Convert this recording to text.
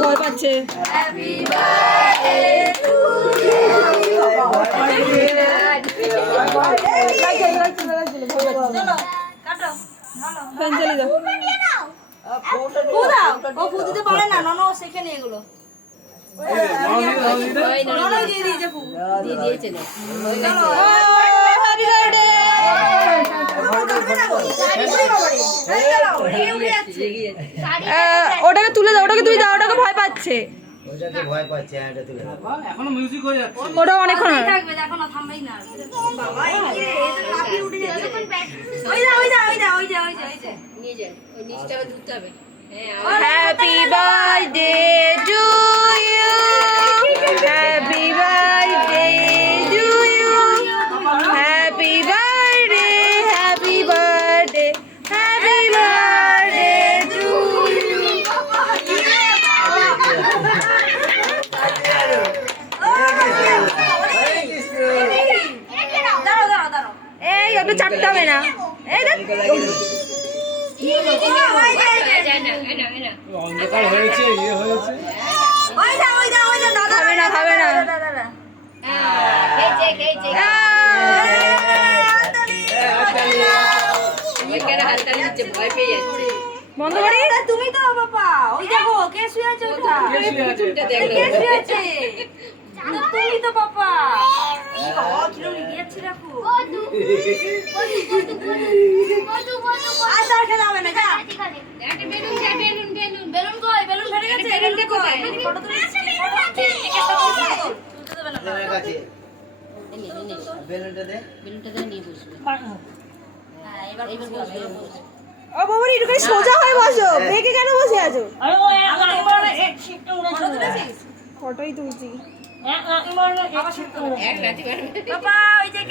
ভয় পাচ্ছে। ওটাকে তুলে দাও, ওটাকে তুলে দাও, ওটাকে ভয় পাচ্ছে। এখনো মিউজিক হয়ে যাচ্ছে। ওটা অনেকক্ষণ থাকবে, দেখো না, থামবেই না। বাবা এই কি রে, এই তো লাফিয়ে উঠে যাচ্ছে। ওই যা নিয়ে যায়, ওই নিচটাকে ধুতে হবে। Happy birthday to you, happy birthday to you, happy birthday, happy birthday, happy birthday to you. দাঁড়াও। এই একটু চাপতে হবে না। এই দেখ অন্ধকার হয়েছে, ইয়ে হয়েছে। খাবে না। বন্ধ করি। তুমি তো বাবা, ওই দেখো কে শুয়ে আছে ওটা। কে শুয়ে আছে? তুমি তো বাবা। এই বাবা কিলো নিয়েছে রাখো। আর খেলা হবে না, যা। একটা বেলুন কই? বেলুন ফেটে গেছে। বেলুন কই? ফটো তুলে বেলুনটা দে নিয়ে বসবে। হ্যাঁ, এবার বসবে। ও বাবা, একটু সোজা হয়ে বসো, বেঁকে কেন বসে আছো? ফটোই তুলছি। বাবা ওই যে